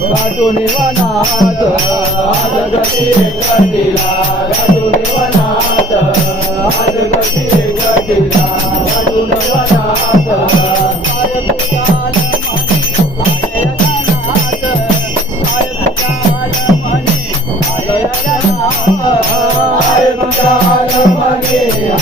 गाठून वनात आज गती गटीला गाठून वनात आज गती गटीला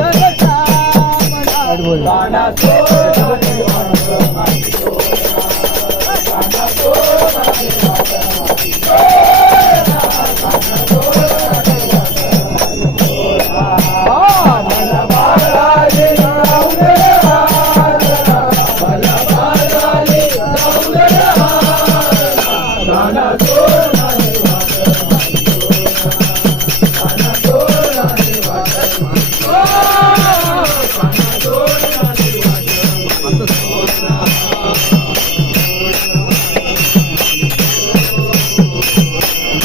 जगता Cause